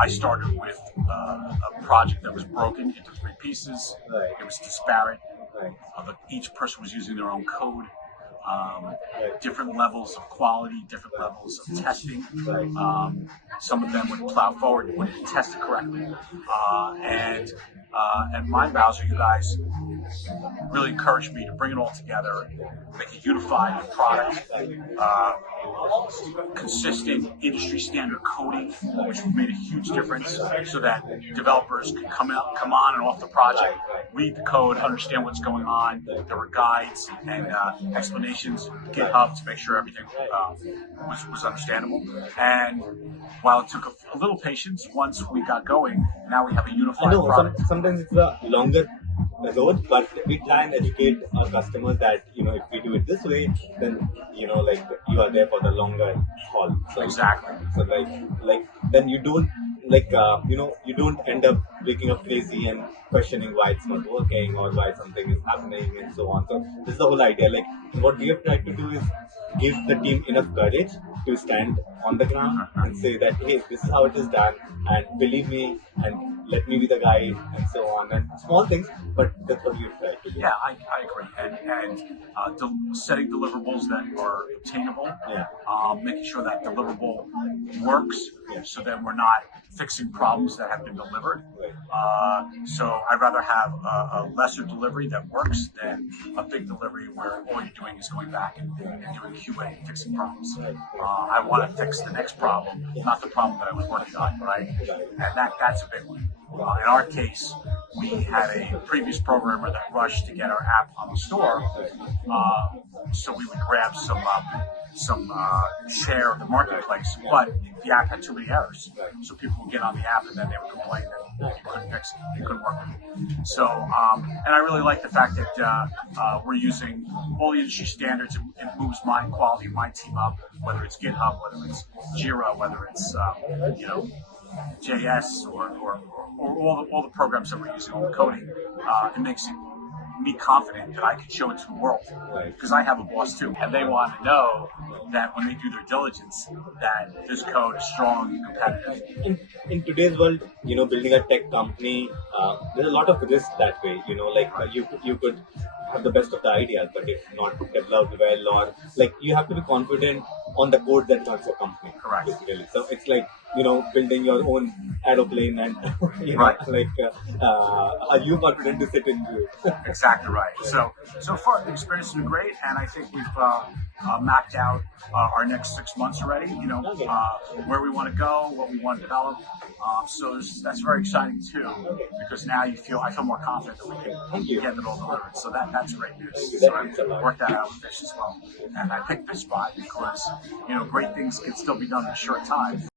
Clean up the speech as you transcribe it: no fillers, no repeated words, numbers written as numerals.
I started with a project that was broken into 3 pieces. Right. It was disparate. Right. Each person was using their own code. Right. Different levels of quality, different levels of testing. Right. Some of them would plow forward, wouldn't test it correctly. And Mindbowser, you guys really encouraged me to bring it all together, make a unified product, consistent industry standard coding, which made a huge difference, so that developers could come on and off the project, read the code, understand what's going on. There were guides and explanations, GitHub, to make sure everything was understandable. And while it took a little patience, once we got going, now we have a unified product. Sometimes it's a longer road, but we try and educate our customers that, if we do it this way, then, like, you are there for the longer haul. So, Exactly. So like then you don't, you don't end up waking up crazy and questioning why it's not working or why something is happening and so on. So this is the whole idea. Like, what we have tried to do is give the team enough courage to stand on the ground and say that, hey, this is how it is done, and believe me, and let me be the guide, and so on. And small things, but that's what we've tried to do. Yeah, I agree. And setting deliverables that are obtainable, making sure that deliverable works, so that we're not fixing problems that have been delivered. So I'd rather have a lesser delivery that works than a big delivery where all you're doing is going back and doing QA and fixing problems. I want to fix the next problem, not the problem that I was working on, right? And that's a big one. In our case, we had a previous programmer that rushed to get our app on the store, so we would grab some share of the marketplace, but the app had too many errors. So people would get on the app and then they would complain that you couldn't fix it, you couldn't work with it. So, and I really like the fact that we're using all the industry standards. It moves my quality of my team up, whether it's GitHub, whether it's Jira, whether it's JS or all the programs that we're using, all the coding. It makes me confident that I can show it to the world, because I have a boss too, and they want to know that when they do their diligence, that this code is strong and competitive. In today's world, building a tech company, there's a lot of risk that way. You could have the best of the ideas, but if not developed well, or like, you have to be confident on the code that runs your company. Correct. Basically, so it's like, building your own aeroplane, and Right. Are you confident to sit in it? Exactly right. So far the experience has been great, and I think we've mapped out our next 6 months already. Where we want to go, what we want to develop. So that's very exciting too, because now I feel more confident that we can get it all delivered. So that's great news. So I worked that out with Fish as well, and I picked this spot because great things can still be done in a short time.